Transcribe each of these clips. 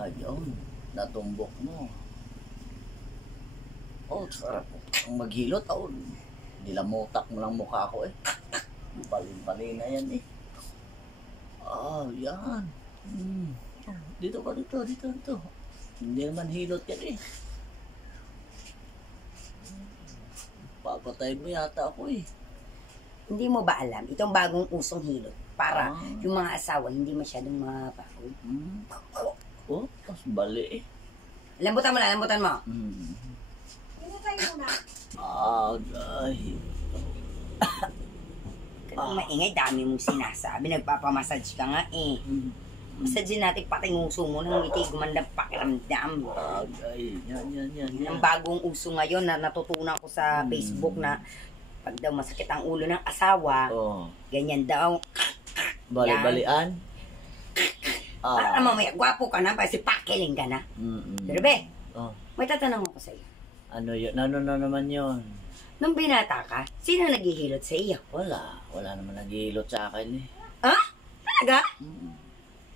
Ayun, natumbok mo. Oh, sarap. Ang maghilot, nilamutak mo lang mukha ko eh. Balin-balin na yan eh. Yan. Dito ka, dito. Hindi naman hilot yan eh. Papatay mo yata ako eh. Hindi mo ba alam, itong bagong usong hilot, para yung mga asawa hindi masyadong mapahod. Tapos bali eh. Lambutan mo. Agay. Kung maingay, dami mong sinasabi. Nagpapamassage ka nga eh. Massage natin pati ng uso mo nang ngiti gumandang pakiramdam. Agay. Yan. Ang bagong uso ngayon na natutunan ko sa Facebook na pag daw masakit ang ulo ng asawa, ganyan daw. Bali-balian? Para mamaya, gwapo ka na, kasi pakiling ka na. Pero be, may tatanong ako sa iyo. Ano yun? Ano na naman yun? Nung binata ka, sino naghihilot sa iyo? Wala naman naghihilot sa akin eh. Ha? Talaga?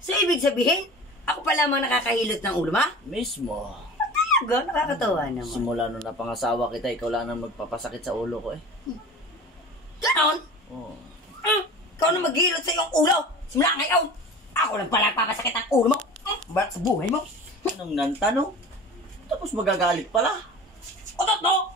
So, ibig sabihin, ako pa lamang nakakahilot ng ulo, ma? Mismo. Talaga? Nakakatawa naman. Simula nung napangasawa kita, ikaw lang nang magpapasakit sa ulo ko eh. Ganon? Ikaw na maghilot sa iyong ulo. Simula ngayon, ako lang pala papasakit ang ulo mo. Ba't sa buhay mo? Anong nantanong? Tapos magagalit pala. Otot mo!